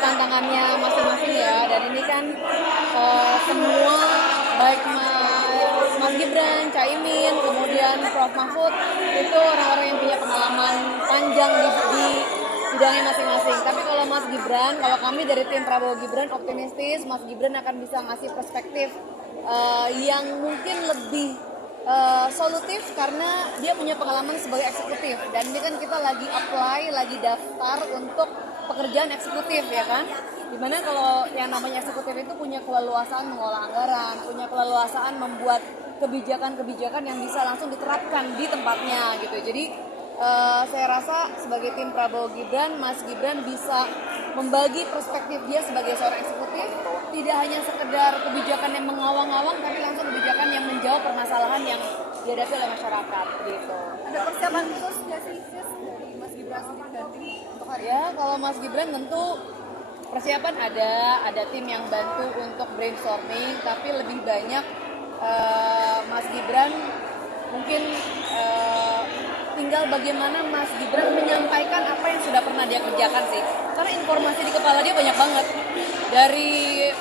tantangannya masing-masing ya. Dan ini kan semua baik Mas Gibran, Caimin, kemudian Prof Mahfud itu orang-orang yang punya pengalaman panjang di bidangnya masing-masing. Tapi kalau Mas Gibran, kalau kami dari tim Prabowo Gibran optimistis Mas Gibran akan bisa ngasih perspektif yang mungkin lebih solutif karena dia punya pengalaman sebagai eksekutif, dan ini kan kita lagi apply, lagi daftar untuk pekerjaan eksekutif ya kan, dimana kalau yang namanya eksekutif itu punya keleluasaan mengolah anggaran, punya keleluasaan membuat kebijakan-kebijakan yang bisa langsung diterapkan di tempatnya gitu. Jadi saya rasa sebagai tim Prabowo Gibran, Mas Gibran bisa membagi perspektif dia sebagai seorang eksekutif, tidak hanya sekedar kebijakan yang mengawang-awang, tapi langsung kebijakan yang menjawab permasalahan yang dihadapi oleh masyarakat gitu. Ada persiapan khusus nggak sih Sis dari Mas Gibran sendiri dan tim untuk hari ini? Ya, kalau Mas Gibran tentu persiapan ada tim yang bantu untuk brainstorming, tapi lebih banyak Mas Gibran mungkin tinggal bagaimana Mas Gibran menyampaikan apa yang sudah pernah dia kerjakan sih. Karena informasi di kepala dia banyak banget. Dari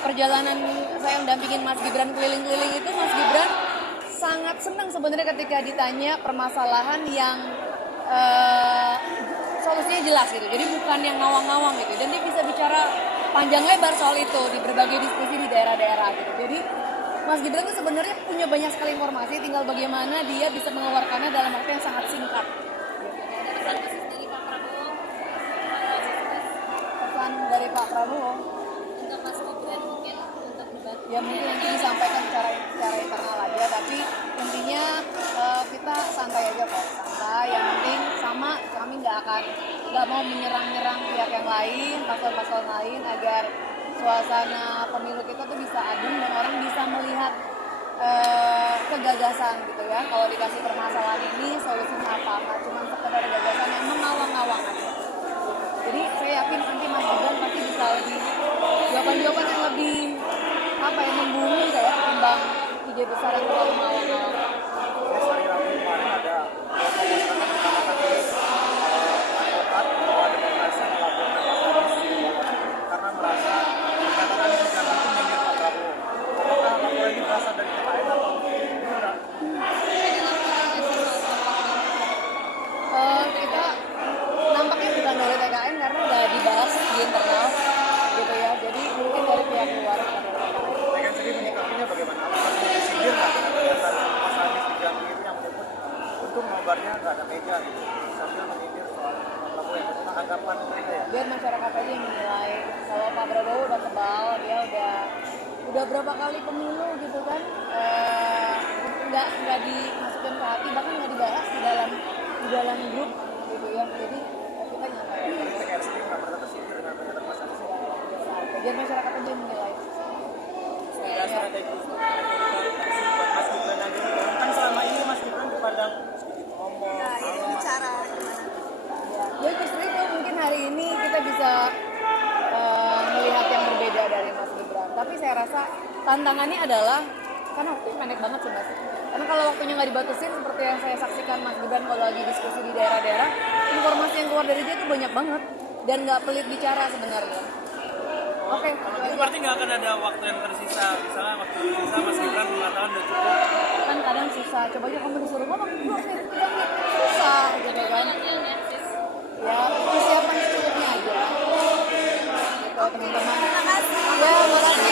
perjalanan saya mendampingin Mas Gibran keliling-keliling itu, Mas Gibran sangat senang sebenarnya ketika ditanya permasalahan yang solusinya jelas gitu. Jadi bukan yang ngawang-ngawang gitu. Dan dia bisa bicara panjang lebar soal itu di berbagai diskusi di daerah-daerah gitu. Jadi Mas Gibran tuh sebenarnya punya banyak sekali informasi, tinggal bagaimana dia bisa mengeluarkannya dalam waktu yang sangat singkat. Pesan khusus dari Pak Prabowo, Pesan dari Pak Prabowo untuk Mas Gibran mungkin untuk debat. ya mungkin nanti disampaikan secara internal aja, tapi intinya kita santai aja kok, santai. Yang penting sama, kami nggak mau menyerang pihak yang lain, paslon-paslon lain, agar suasana pemilu kita tuh bisa adem dan orang bisa melihat kegagasan gitu ya. Kalau dikasih permasalahan ini solusinya apa, nggak cuma sekedar gagasan yang mengawang-awang aja. Jadi saya yakin nanti Mas Gibran pasti bisa lebih jawaban-jawaban yang lebih apa ya, membumi kayak ketimbang ide besar yang terlalu mengawang-awang. Hari Rabu kemarin ada kelompok masyarakat mengatakan bahwa demokrasi melaporkan Mas Anies karena merasa pernyataan Anies Baswedan itu menyindir Pak Prabowo. Apakah laporan ini berasal dari TKN atau gimana? Kita nampaknya bukan dari TKN karena nggak dibahas di internal gitu ya. Jadi mungkin dari pihak luar. TKN sendiri menyikapinya bagaimana? Apakah disindir nggak dengan pernyataan Mas Anies di Jambi itu yang menyebut untung nobarnya nggak ada meja gitu, sambil menyindir soal Pak Prabowo yang bagaimana anggapan mereka ya? Biar masyarakat aja yang menilai. Kalau Pak Prabowo udah tebal, dia udah berapa kali pemilu gitu kan, nggak dimasukin ke hati, bahkan nggak dibahas di dalam grup gitu ya. Jadi kita nyantai. TKN sendiri nggak pernah tersindir dengan pernyataan Mas Anies. Biar masyarakat aja yang menilai. Ada strategi buat Mas Gibran aja. Kan selama ini Mas Gibran kepadang sedikit ngomong. Nah, ini bicara gimana? Ya justru itu mungkin hari ini kita bisa melihat yang berbeda dari Mas Gibran. Tapi saya rasa tantangannya adalah karena waktunya pendek banget sih Mas. Karena kalau waktunya nggak dibatasin seperti yang saya saksikan Mas Gibran kalau lagi diskusi di daerah-daerah, informasi yang keluar dari dia tuh banyak banget dan nggak pelit bicara sebenarnya. Oke. Itu berarti nggak akan ada waktu yang tersisa. Misalnya waktu tersisa Mas Gibran mengatakan udah cukup. Kan kadang susah. Coba aja kamu disuruh ngomong 2 menit, 3 menit, susah gitu kan. Ya, persiapan secukupnya aja. Gitu teman-teman. Terima kasih. Ya, makasih.